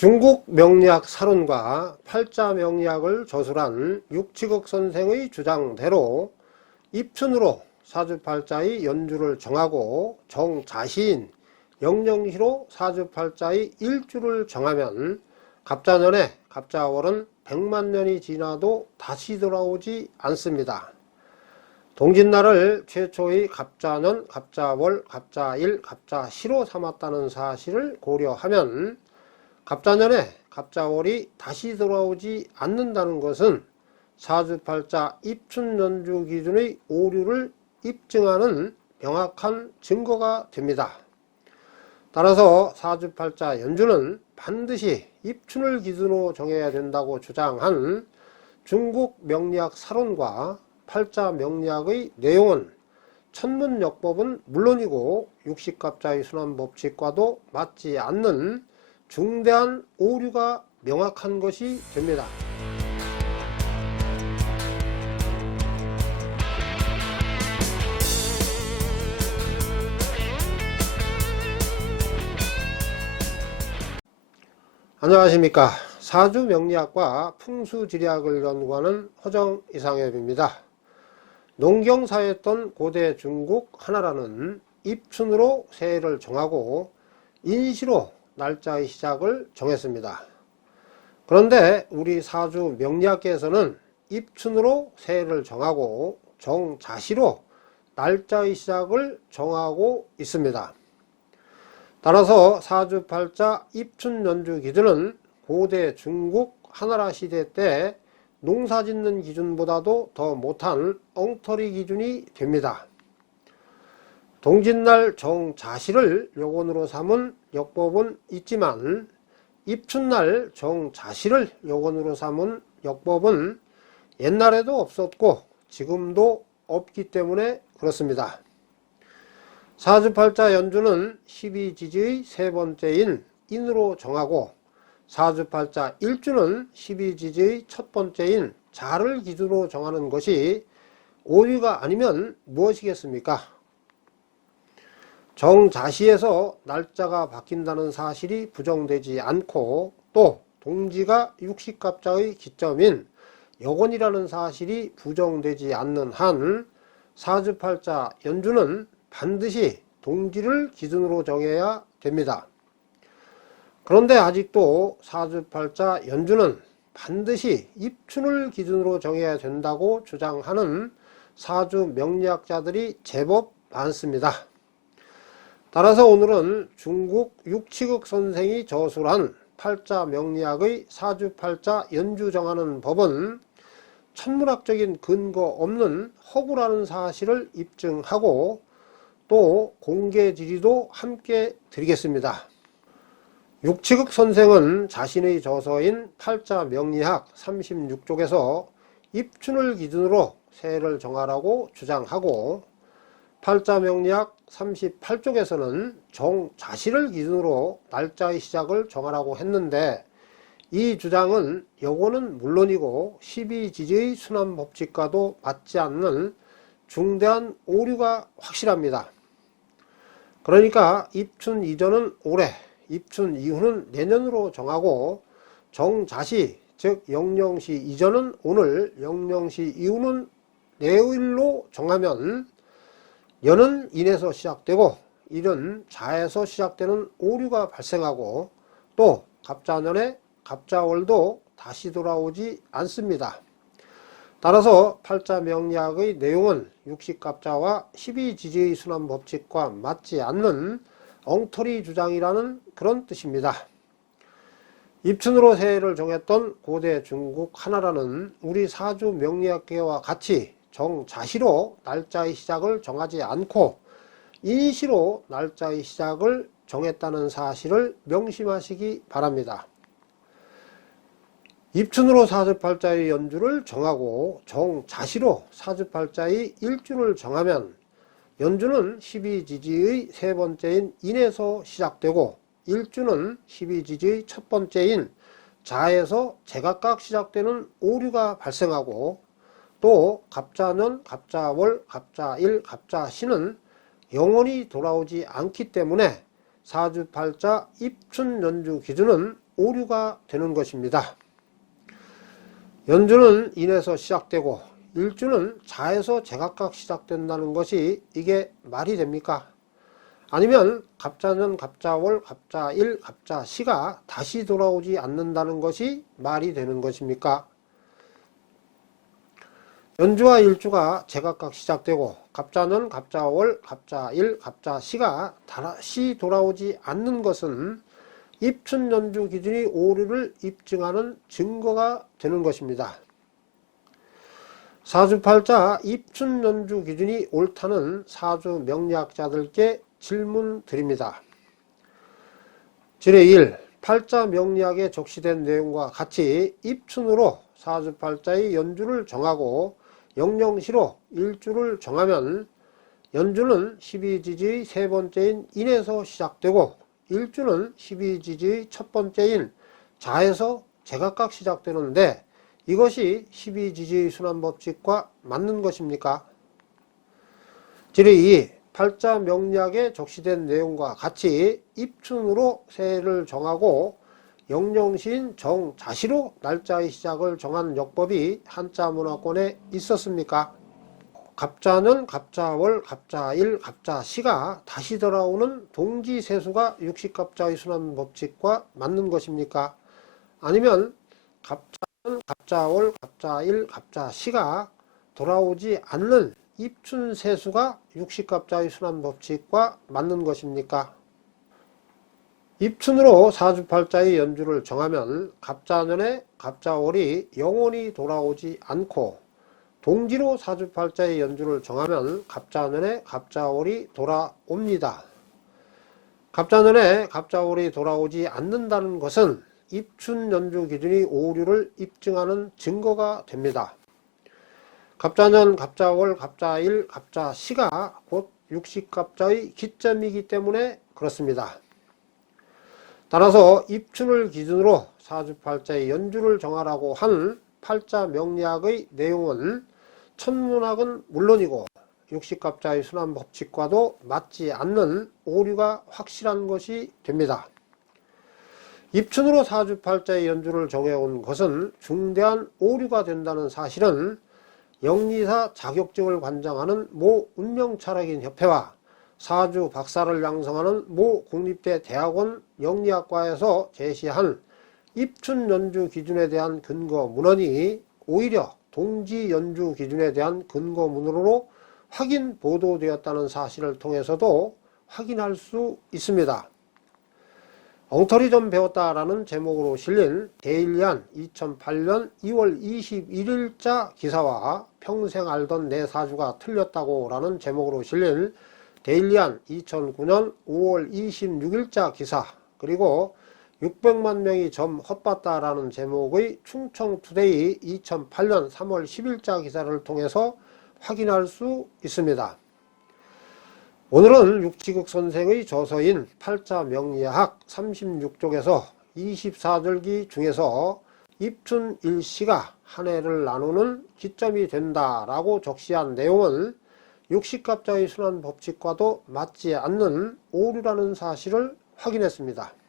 중국 명리학 사론과 팔자 명리학을 저술한 육치극 선생의 주장대로 입춘으로 사주팔자의 연주를 정하고 정자시인 영령시로 사주팔자의 일주를 정하면 갑자년에 갑자월은 100만년이 지나도 다시 돌아오지 않습니다. 동짓날을 최초의 갑자년, 갑자월, 갑자일, 갑자시로 삼았다는 사실을 고려하면 갑자년에 갑자월이 다시 돌아오지 않는다는 것은 사주팔자 입춘연주 기준의 오류를 입증하는 명확한 증거가 됩니다. 따라서 사주팔자 연주는 반드시 입춘을 기준으로 정해야 된다고 주장한 중국 명리학 사론과 팔자 명리학의 내용은 천문역법은 물론이고 육식갑자의 순환법칙과도 맞지 않는 중대한 오류가 명확한 것이 됩니다. 안녕하십니까. 사주명리학과 풍수지리학을 연구하는 허정 이상엽입니다. 농경사였던 고대 중국 하나라는 입춘으로 새해를 정하고 인시로 날짜의 시작을 정했습니다. 그런데 우리 사주 명리학계에서는 입춘으로 새해를 정하고 정자시로 날짜의 시작을 정하고 있습니다. 따라서 사주팔자 입춘연주 기준은 고대 중국 하나라 시대 때 농사짓는 기준보다도 더 못한 엉터리 기준이 됩니다. 동짓날 정자시를 요건으로 삼은 역법은 있지만 입춘날 정자시를 요건으로 삼은 역법은 옛날에도 없었고 지금도 없기 때문에 그렇습니다. 사주팔자 연주는 12지지의 세 번째인 인으로 정하고 사주팔자 일주는 12지지의 첫 번째인 자를 기준으로 정하는 것이 오류가 아니면 무엇이겠습니까? 정자시에서 날짜가 바뀐다는 사실이 부정되지 않고 또 동지가 육식갑자의 기점인 여건이라는 사실이 부정되지 않는 한 사주팔자 연주는 반드시 동지를 기준으로 정해야 됩니다. 그런데 아직도 사주팔자 연주는 반드시 입춘을 기준으로 정해야 된다고 주장하는 사주 명리학자들이 제법 많습니다. 따라서 오늘은 중국 육치극 선생이 저술한 팔자 명리학의 사주팔자 연주 정하는 법은 천문학적인 근거 없는 허구라는 사실을 입증하고 또 공개지리도 함께 드리겠습니다. 육치극 선생은 자신의 저서인 팔자 명리학 36쪽에서 입춘을 기준으로 새해를 정하라고 주장하고 팔자 명리학 38쪽에서는 정자시를 기준으로 날짜의 시작을 정하라고 했는데 이 주장은 여고는 물론이고 12지지의 순환법칙과도 맞지 않는 중대한 오류가 확실합니다. 그러니까 입춘 이전은 올해, 입춘 이후는 내년으로 정하고 정자시 즉 영령시 이전은 오늘, 영령시 이후는 내일로 정하면 년은 인에서 시작되고 일은 자에서 시작되는 오류가 발생하고 또 갑자년에 갑자월도 다시 돌아오지 않습니다. 따라서 팔자 명리학의 내용은 육식갑자와 12지지의 순환법칙과 맞지 않는 엉터리 주장이라는 그런 뜻입니다. 입춘으로 새해를 정했던 고대 중국 하나라는 우리 사주 명리학계와 같이 정자시로 날짜의 시작을 정하지 않고 인시로 날짜의 시작을 정했다는 사실을 명심하시기 바랍니다. 입춘으로 사주팔자의 연주를 정하고 정자시로 사주팔자의 일주를 정하면 연주는 12지지의 세 번째인 인에서 시작되고 일주는 12지지의 첫 번째인 자에서 제각각 시작되는 오류가 발생하고 또 갑자년, 갑자월, 갑자일, 갑자시는 영원히 돌아오지 않기 때문에 사주팔자 입춘연주 기준은 오류가 되는 것입니다. 연주는 인에서 시작되고 일주는 자에서 제각각 시작된다는 것이 이게 말이 됩니까? 아니면 갑자년, 갑자월, 갑자일, 갑자시가 다시 돌아오지 않는다는 것이 말이 되는 것입니까? 연주와 일주가 제각각 시작되고 갑자년, 갑자월, 갑자일, 갑자시가 다시 돌아오지 않는 것은 입춘연주 기준이 오류를 입증하는 증거가 되는 것입니다. 사주팔자 입춘연주 기준이 옳다는 사주 명리학자들께 질문 드립니다. 제1. 팔자 명리학에 적시된 내용과 같이 입춘으로 사주팔자의 연주를 정하고 영영시로 일주를 정하면 연주는 12지지의 세 번째인 인에서 시작되고 일주는 12지지의 첫 번째인 자에서 제각각 시작되는데 이것이 12지지의 순환법칙과 맞는 것입니까? 제2. 팔자 명리학에 적시된 내용과 같이 입춘으로 새해를 정하고 영영시인 정자시로 날짜의 시작을 정한 역법이 한자 문화권에 있었습니까? 갑자는 갑자월, 갑자일, 갑자시가 다시 돌아오는 동지세수가 육식갑자의 순환법칙과 맞는 것입니까? 아니면 갑자는 갑자월, 갑자일, 갑자시가 돌아오지 않는 입춘세수가 육식갑자의 순환법칙과 맞는 것입니까? 입춘으로 사주팔자의 연주를 정하면 갑자년에 갑자월이 영원히 돌아오지 않고 동지로 사주팔자의 연주를 정하면 갑자년에 갑자월이 돌아옵니다. 갑자년에 갑자월이 돌아오지 않는다는 것은 입춘연주 기준이 오류를 입증하는 증거가 됩니다. 갑자년, 갑자월, 갑자일, 갑자시가 곧 육식갑자의 기점이기 때문에 그렇습니다. 따라서 입춘을 기준으로 사주팔자의 연주를 정하라고 한 팔자 명리학의 내용은 천문학은 물론이고 육식갑자의 순환법칙과도 맞지 않는 오류가 확실한 것이 됩니다. 입춘으로 사주팔자의 연주를 정해온 것은 중대한 오류가 된다는 사실은 영리사 자격증을 관장하는 모 운명철학인 협회와 사주 박사를 양성하는 모 국립대 대학원 영리학과에서 제시한 입춘연주 기준에 대한 근거 문헌이 오히려 동지연주 기준에 대한 근거 문헌으로 확인 보도되었다는 사실을 통해서도 확인할 수 있습니다. 엉터리 좀 배웠다라는 제목으로 실린 데일리안 2008년 2월 21일자 기사와 평생 알던 내 사주가 틀렸다고 라는 제목으로 실린 데일리안 2009년 5월 26일자 기사 그리고 600만 명이 점 헛봤다라는 제목의 충청투데이 2008년 3월 10일자 기사를 통해서 확인할 수 있습니다. 오늘은 육지극 선생의 저서인 팔자 명리학 36쪽에서 24절기 중에서 입춘일시가 한 해를 나누는 기점이 된다라고 적시한 내용은 육식갑자의 순환법칙과도 맞지 않는 오류라는 사실을 확인했습니다.